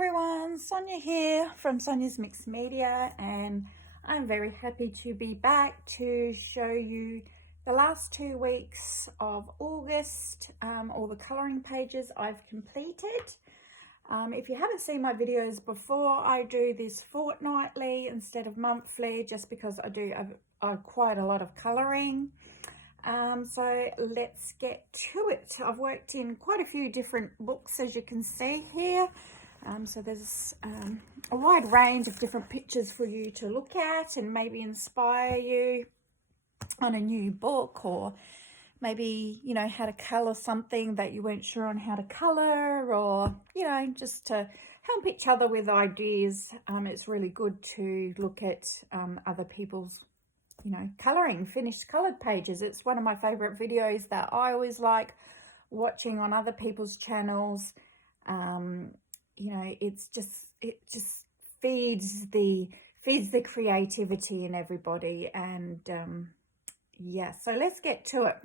everyone, Sonia here from Sonia's Mixed Media, and I'm very happy to be back to show you the last 2 weeks of August, all the colouring pages I've completed. If you haven't seen my videos before, I do this fortnightly instead of monthly just because I do quite a lot of colouring. So let's get to it. I've worked in quite a few different books, as you can see here. So there's a wide range of different pictures for you to look at and maybe inspire you on a new book, or maybe, you know, how to colour something that you weren't sure on how to colour, or, you know, just to help each other with ideas. It's really good to look at other people's, you know, colouring, finished coloured pages. It's one of my favourite videos that I always like watching on other people's channels. You know, it just feeds the creativity in everybody. And yeah, so let's get to it.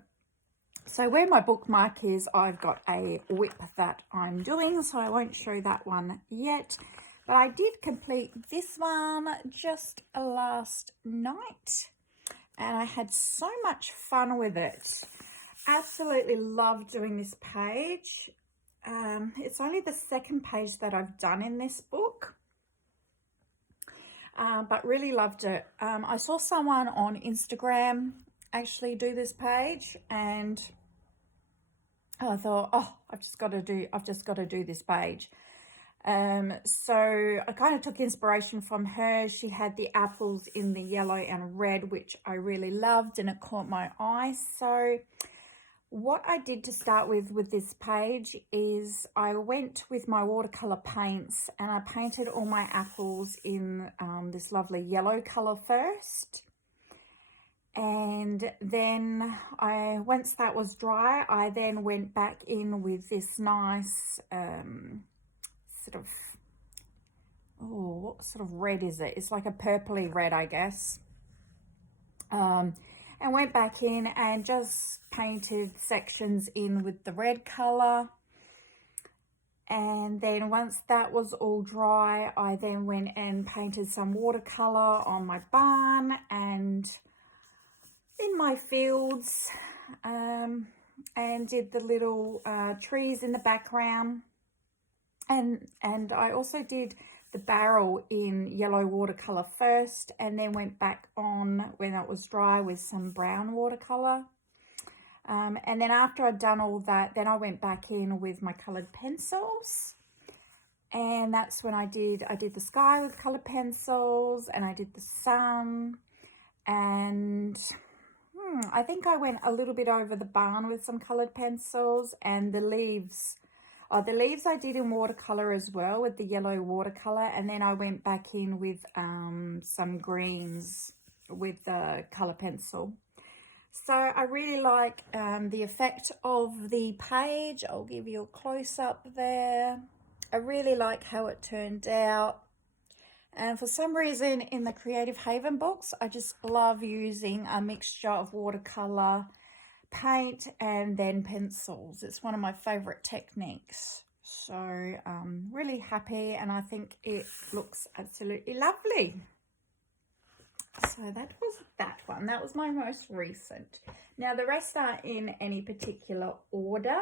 So where my bookmark is, I've got a whip that I'm doing, so I won't show that one yet, but I did complete this one just last night, and I had so much fun with it. Absolutely loved doing this page. It's only the second page that I've done in this book, but really loved it. I saw someone on Instagram actually do this page, and I thought, oh, I've just got to do this page. So I kind of took inspiration from her. She had the apples in the yellow and red, which I really loved, and it caught my eye. So what I did to start with this page is I went with my watercolor paints and I painted all my apples in this lovely yellow color first. And then once that was dry, I then went back in with this nice sort of, oh, what sort of red is it? It's like a purpley red, I guess. And went back in and just painted sections in with the red color. And then once that was all dry, I then went and painted some watercolor on my barn and in my fields, and did the little trees in the background. And I also did the barrel in yellow watercolor first, and then went back on when it was dry with some brown watercolor. And then after I'd done all that, then I went back in with my colored pencils, and that's when I did the sky with colored pencils, and I did the sun, and I think I went a little bit over the barn with some colored pencils, and the leaves. The leaves I did in watercolor as well with the yellow watercolor, and then I went back in with some greens with the color pencil. So I really like the effect of the page. I'll give you a close-up there. I really like how it turned out. And for some reason in the Creative Haven books, I just love using a mixture of watercolor, paint, and then pencils. It's one of my favorite techniques. So really happy, and I think it looks absolutely lovely. So that was that one. That was my most recent. Now the rest are in any particular order.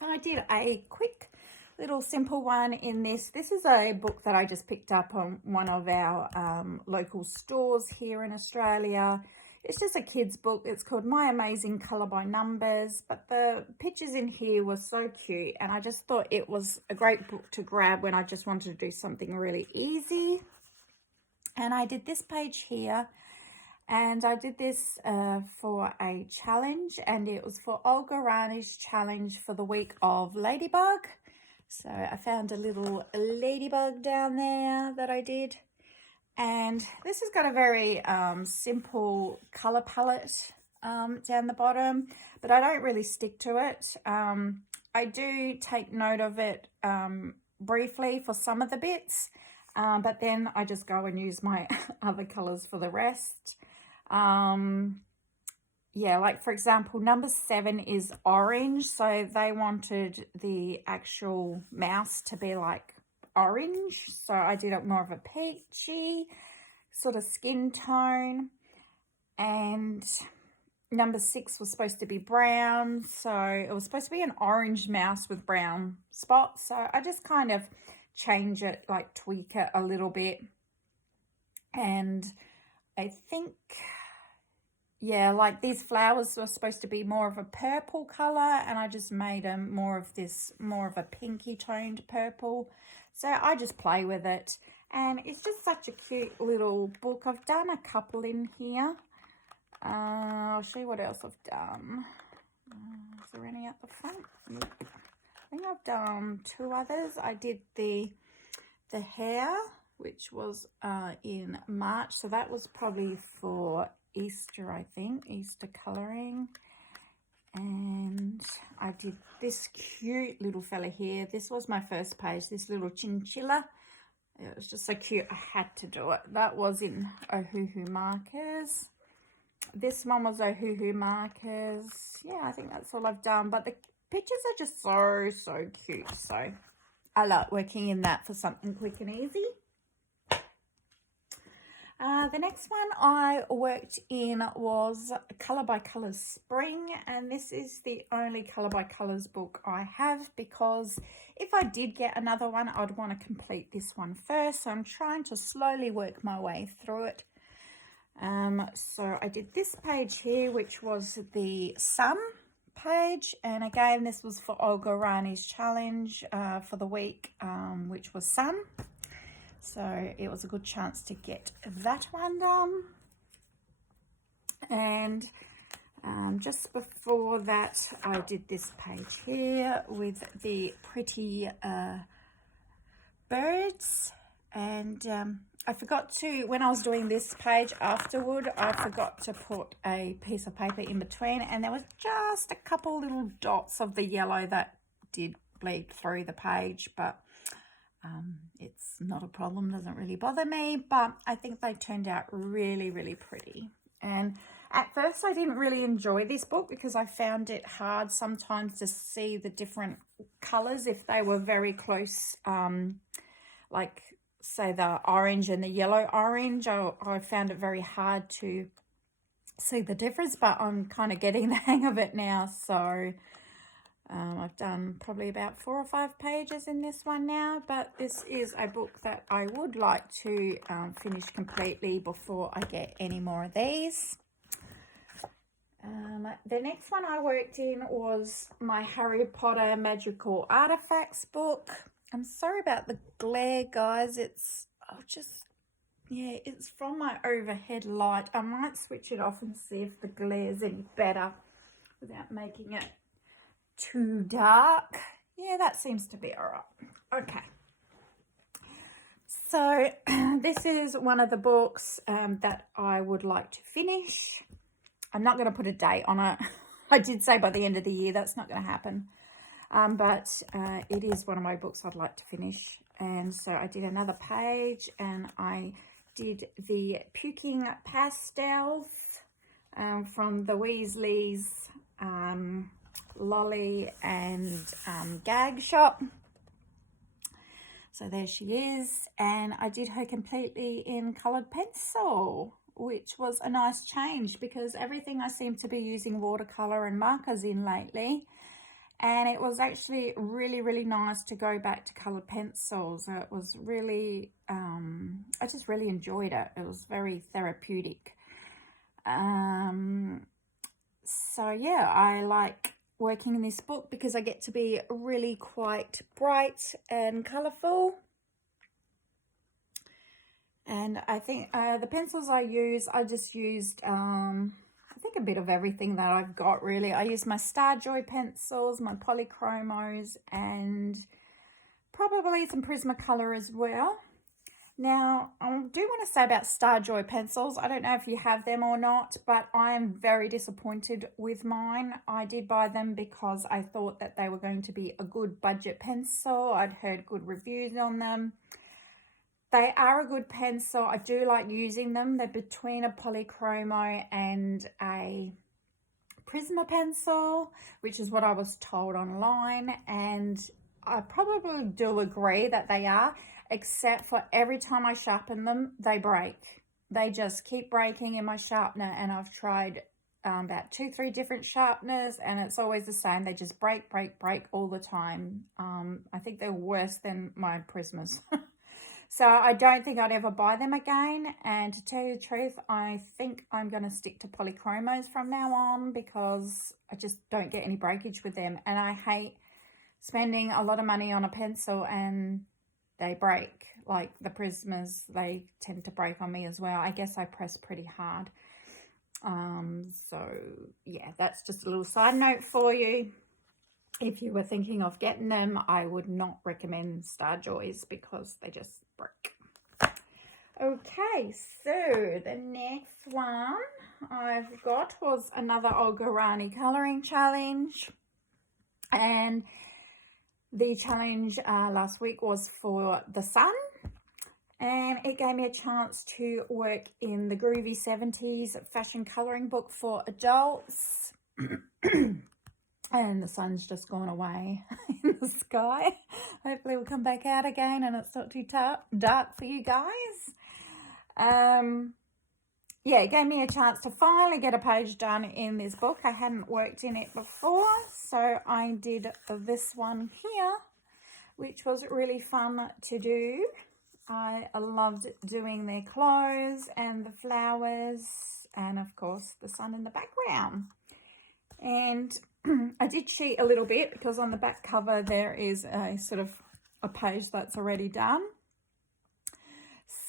I did a quick little simple one in this. This is a book that I just picked up on one of our local stores here in Australia. It's just a kid's book. It's called My Amazing Colour by Numbers, but the pictures in here were so cute, and I just thought it was a great book to grab when I just wanted to do something really easy. And I did this page here, and I did this for a challenge, and it was for Olga Rani's challenge for the week of Ladybug. So I found a little ladybug down there that I did. And this has got a very simple colour palette down the bottom, but I don't really stick to it. I do take note of it briefly for some of the bits, but then I just go and use my other colours for the rest. Yeah, like for example, number 7 is orange, so they wanted the actual mouse to be like orange, so I did it more of a peachy sort of skin tone. And number 6 was supposed to be brown, so it was supposed to be an orange mouse with brown spots. So I just kind of change it, like tweak it a little bit. And I think, yeah, like these flowers were supposed to be more of a purple color, and I just made them more of a pinky toned purple. So I just play with it, and it's just such a cute little book. I've done a couple in here. I'll show you what else I've done. Is there any at the front? I think I've done 2 others. I did the hair, which was in March, so that was probably for Easter, I think, Easter colouring. And I did this cute little fella here. This was my first page, this little chinchilla. It was just so cute, I had to do it. That was in Ohuhu markers. This one was Ohuhu markers. Yeah, I think that's all I've done, but the pictures are just so cute, so I like working in that for something quick and easy. The next one I worked in was Colour by Colours Spring, and this is the only Colour by Colours book I have, because if I did get another one, I'd want to complete this one first, so I'm trying to slowly work my way through it. So I did this page here, which was the sun page, and again this was for Olga Rani's challenge for the week, which was sun. So it was a good chance to get that one done. And just before that, I did this page here with the pretty birds. And I forgot to, when I was doing this page afterward, I forgot to put a piece of paper in between. And there was just a couple little dots of the yellow that did bleed through the page, but it's not a problem, doesn't really bother me, but I think they turned out really pretty. And at first I didn't really enjoy this book because I found it hard sometimes to see the different colors if they were very close, like say the orange and the yellow orange. I found it very hard to see the difference, but I'm kind of getting the hang of it now. So I've done probably about 4 or 5 pages in this one now, but this is a book that I would like to finish completely before I get any more of these. The next one I worked in was my Harry Potter Magical Artifacts book. I'm sorry about the glare, guys. It's from my overhead light. I might switch it off and see if the glare's any better without making it too dark. Yeah, that seems to be all right. Okay, so this is one of the books that I would like to finish. I'm not going to put a date on it. I did say by the end of the year. That's not going to happen, but it is one of my books I'd like to finish. And so I did another page, and I did the Puking Pastels from the Weasleys, Lolly and Gag Shop. So there she is, and I did her completely in coloured pencil, which was a nice change because everything I seem to be using watercolour and markers in lately, and it was actually really nice to go back to coloured pencils. It was really I just really enjoyed it. It was very therapeutic. So yeah, I like working in this book because I get to be really quite bright and colourful. And I think the pencils I just used I think a bit of everything that I've got really. I used my Starjoy pencils, my Polychromos, and probably some Prismacolor as well. Now, I do want to say about Starjoy pencils, I don't know if you have them or not, but I am very disappointed with mine. I did buy them because I thought that they were going to be a good budget pencil. I'd heard good reviews on them. They are a good pencil. I do like using them. They're between a Polychromo and a Prisma pencil, which is what I was told online, and I probably do agree that they are, except for every time I sharpen them, they break. They just keep breaking in my sharpener, and I've tried about 2-3 different sharpeners, and it's always the same. They just break all the time. I think they're worse than my Prismas. So I don't think I'd ever buy them again. And to tell you the truth, I think I'm going to stick to polychromos from now on, because I just don't get any breakage with them. And I hate spending a lot of money on a pencil and they break. Like the Prismas, they tend to break on me as well. I guess I press pretty hard. So yeah, that's just a little side note for you. If you were thinking of getting them, I would not recommend Star Joys because they just break. Okay, so the next one I've got was another Olgarani colouring challenge. And the challenge last week was for the sun. And it gave me a chance to work in the Groovy 70s fashion colouring book for adults. And the sun's just gone away in the sky. Hopefully we'll come back out again and it's not too dark for you guys. Yeah, it gave me a chance to finally get a page done in this book. I hadn't worked in it before, so I did this one here, which was really fun to do. I loved doing their clothes and the flowers and, of course, the sun in the background. And I did cheat a little bit because on the back cover there is a sort of a page that's already done.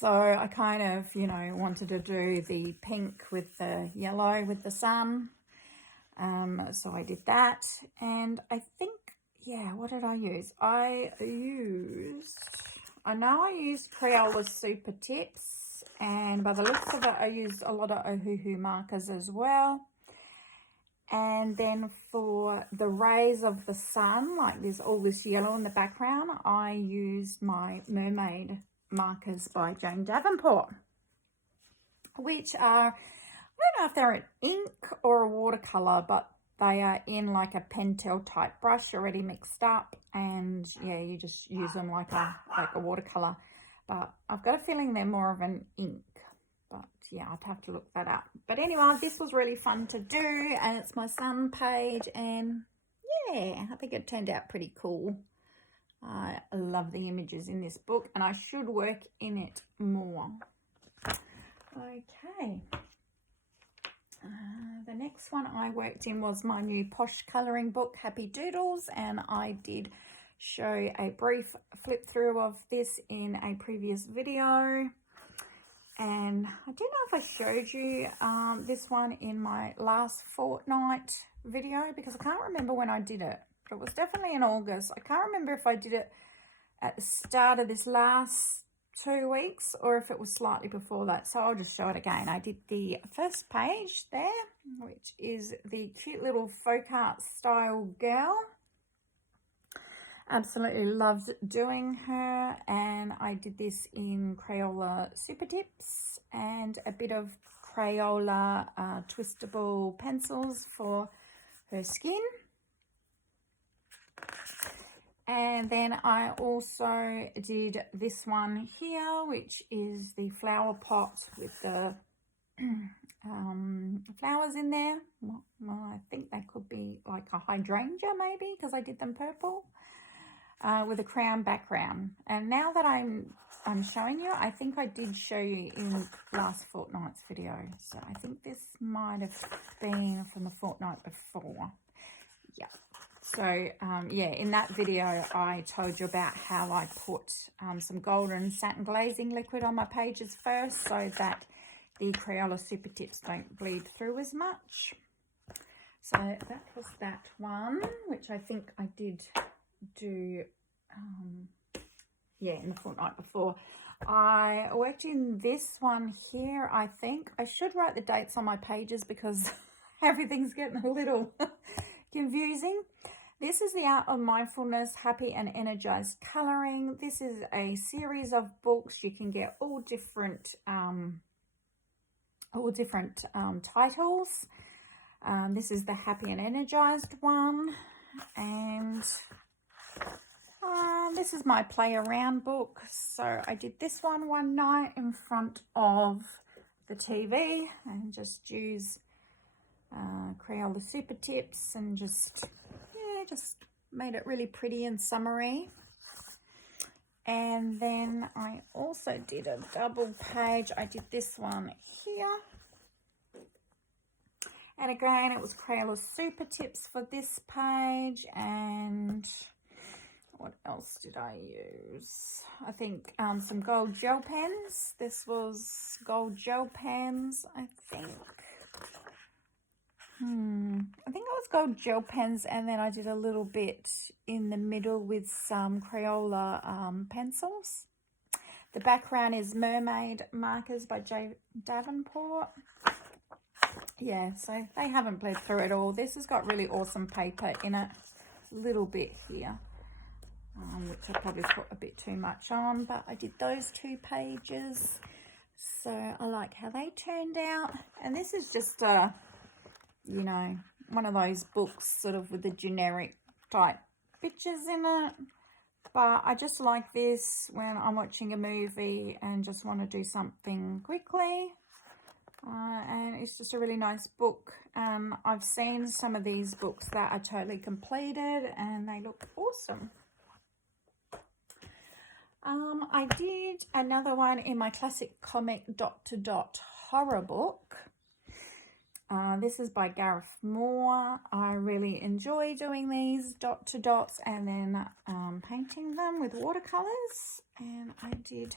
So I kind of, you know, wanted to do the pink with the yellow with the sun. So I did that. And I think, yeah, what did I use? I know I used Crayola Super Tips. And by the looks of it, I used a lot of Ohuhu markers as well. And then for the rays of the sun, like there's all this yellow in the background, I used my Mermaid markers by Jane Davenport, which are, I don't know if they're an ink or a watercolor, but they are in like a Pentel type brush already mixed up, and yeah, you just use them like a watercolor. But I've got a feeling they're more of an ink. But yeah, I'd have to look that up. But anyway, this was really fun to do, and it's my sun page, and yeah, I think it turned out pretty cool. I love the images in this book, and I should work in it more. Okay. The next one I worked in was my new posh colouring book, Happy Doodles, and I did show a brief flip through of this in a previous video. And I don't know if I showed you this one in my last fortnight video, because I can't remember when I did it. But it was definitely in August. I can't remember if I did it at the start of this last 2 weeks or if it was slightly before that. So I'll just show it again. I did the first page there, which is the cute little folk art style girl. Absolutely loved doing her, and I did this in Crayola Super Tips and a bit of Crayola twistable pencils for her skin. And then I also did this one here, which is the flower pot with the flowers in there. Well, I think they could be like a hydrangea maybe, because I did them purple. With a crown background. And now that I'm showing you, I think I did show you in last fortnight's video. So I think this might have been from the fortnight before. Yeah. So yeah, in that video I told you about how I put some golden satin glazing liquid on my pages first, so that the Crayola Super Tips don't bleed through as much. So that was that one, which I think I did do yeah, in the fortnight before. I worked in this one here. I think I should write the dates on my pages because everything's getting a little confusing. This is the Art of Mindfulness, Happy and Energized Colouring. This is a series of books. You can get all different titles. This is the Happy and Energized one, and this is my play around book. So I did this one night in front of the TV and just use Crayola Super Tips and just made it really pretty and summery. And then I also did a double page. I did this one here. And again, it was Crayola Super Tips for this page. And what else did I use? I think some gold gel pens. This was gold gel pens, I think. I think it was gold gel pens, and then I did a little bit in the middle with some Crayola pencils. The background is Mermaid Markers by J. Davenport. Yeah, so they haven't bled through it all. This has got really awesome paper in it. A little bit here, which I probably put a bit too much on, but I did those 2 pages. So I like how they turned out. And this is just a, you know, one of those books sort of with the generic type pictures in it. But I just like this when I'm watching a movie and just want to do something quickly. And it's just a really nice book. I've seen some of these books that are totally completed and they look awesome. I did another one in my classic comic dot to dot horror book. This is by Gareth Moore. I really enjoy doing these dot to dots and then painting them with watercolors. And I did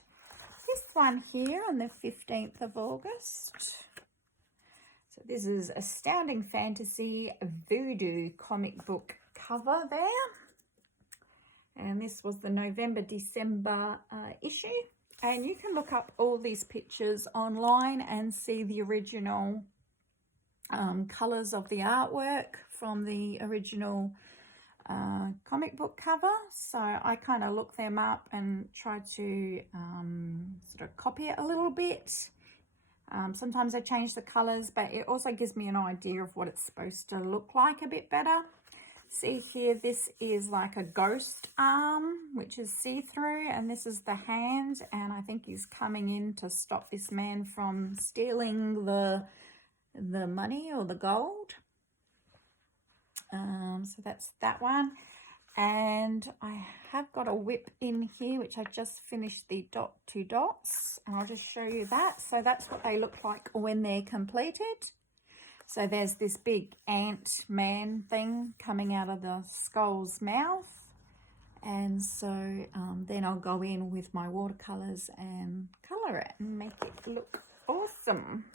this one here on the 15th of August. So this is Astounding Fantasy Voodoo comic book cover there. And this was the November-December issue. And you can look up all these pictures online and see the original colours of the artwork from the original comic book cover. So I kind of looked them up and tried to sort of copy it a little bit. Sometimes I change the colours, but it also gives me an idea of what it's supposed to look like a bit better. See here, this is like a ghost arm, which is see-through, and this is the hand, and I think he's coming in to stop this man from stealing the money or the gold. So that's that one. And I have got a whip in here, which I just finished the dot to dots, and I'll just show you that. So that's what they look like when they're completed. So there's this big ant man thing coming out of the skull's mouth. And so then I'll go in with my watercolors and color it and make it look awesome.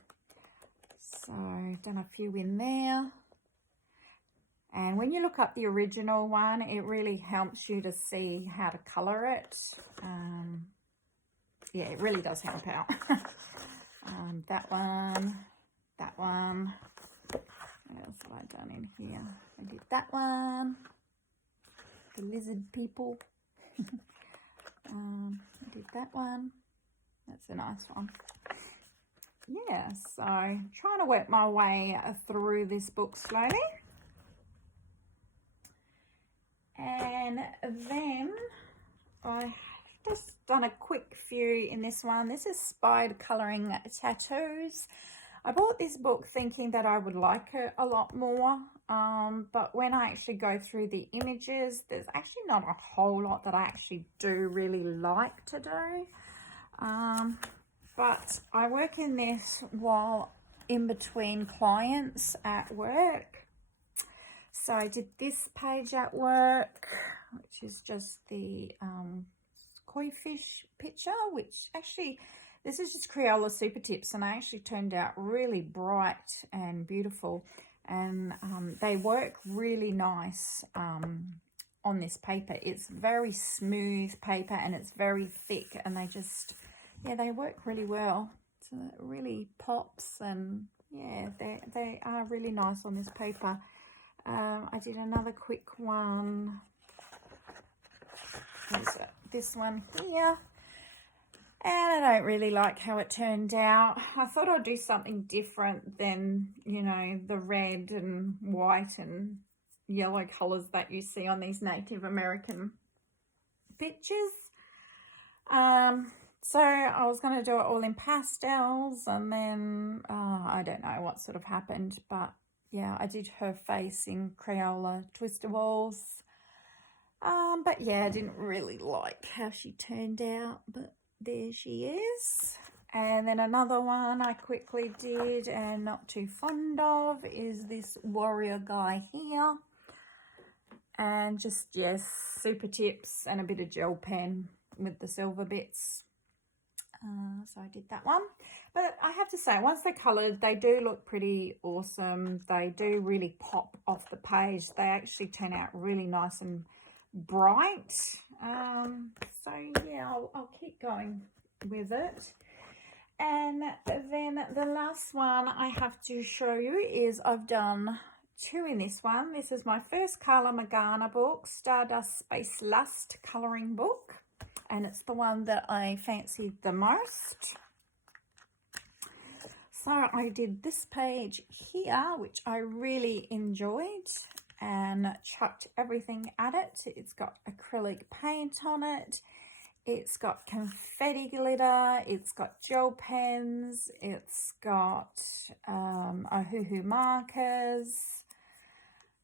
So I've done a few in there. And when you look up the original one, it really helps you to see how to color it. Yeah, it really does help out. That one. What else have I done in here? I did that one. The lizard people. I did that one. That's a nice one. Yeah, so trying to work my way through this book slowly. And then I just done a quick few in this one. This is Spider Colouring Tattoos. I bought this book thinking that I would like it a lot more, but when I actually go through the images, there's actually not a whole lot that I actually do really like to do. But I work in this while in between clients at work. So I did this page at work, which is just the koi fish picture, which actually, this is just Crayola Super Tips, and they actually turned out really bright and beautiful. And they work really nice on this paper. It's very smooth paper and it's very thick, and they just, yeah, they work really well. So it really pops, and yeah, they are really nice on this paper. I did another quick one. This one here. And I don't really like how it turned out. I thought I'd do something different than, you know, the red and white and yellow colours that you see on these Native American pictures. So I was going to do it all in pastels, and then I don't know what sort of happened, but yeah, I did her face in Crayola Twister Walls. But yeah, I didn't really like how she turned out, but there she is. And then another one I quickly did and not too fond of is this warrior guy here. And just, yes, super tips and a bit of gel pen with the silver bits. So I did that one. But I have to say, once they're coloured, they do look pretty awesome. They do really pop off the page. They actually turn out really nice and bright. So yeah, I'll keep going with it. And then the last one I have to show you is I've done two in this one. This is my first Karla Magana book, Stardust Space Lust colouring book, and it's the one that I fancied the most. So I did this page here, which I really enjoyed, and chucked everything at it. It's got acrylic paint on it. It's got confetti glitter, it's got gel pens, it's got Ohuhu markers,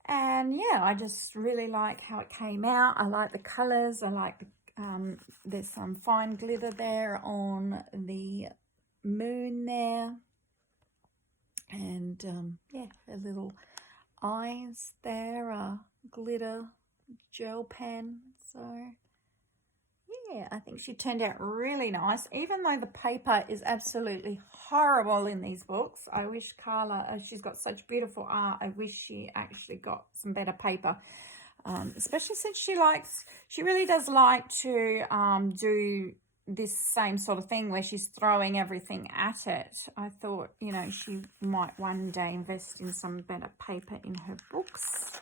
and yeah, I just really like how it came out. I like the colours, I like the, there's some fine glitter there on the moon there, and yeah, the little eyes there are glitter gel pen, so yeah, I think she turned out really nice, even though the paper is absolutely horrible in these books. I wish Karla, she's got such beautiful art, I wish she actually got some better paper, especially since she really does like to do this same sort of thing where she's throwing everything at it. I thought, you know, she might one day invest in some better paper in her books,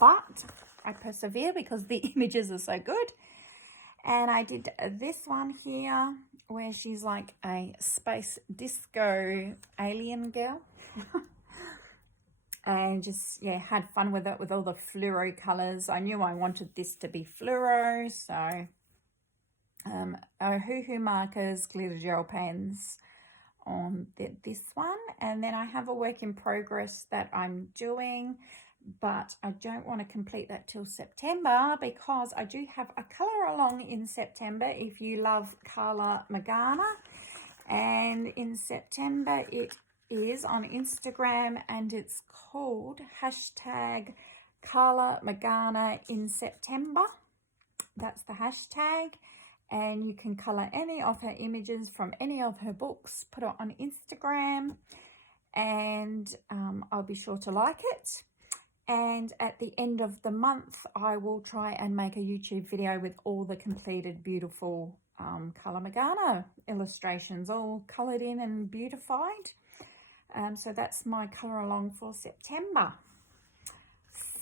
but I persevere because the images are so good. And I did this one here where she's like a space disco alien girl. And just, yeah, had fun with it with all the fluoro colours. I knew I wanted this to be fluoro, so Ohuhu markers, glitter gel pens on this one. And then I have a work in progress that I'm doing, but I don't want to complete that till September because I do have a colour along in September if you love Karla Magana. And in September it is on Instagram and it's called #Karla Magana in September. That's the hashtag. And you can colour any of her images from any of her books, put it on Instagram, and I'll be sure to like it. And at the end of the month, I will try and make a YouTube video with all the completed beautiful Karla Magana illustrations, all coloured in and beautified. So that's my colour along for September.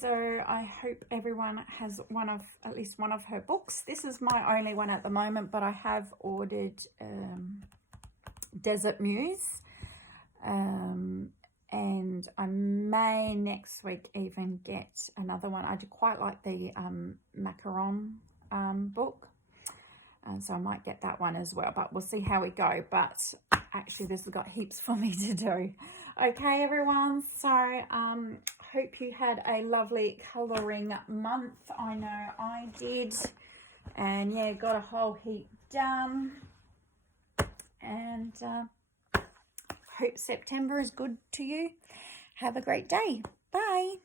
So I hope everyone has at least one of her books. This is my only one at the moment, but I have ordered Desert Muse. And I may next week even get another one. I do quite like the Macaron book, so I might get that one as well, but we'll see how we go. But actually this has got heaps for me to do. Okay everyone, so hope you had a lovely colouring month. I know I did, and yeah, got a whole heap done, and hope September is good to you. Have a great day. Bye.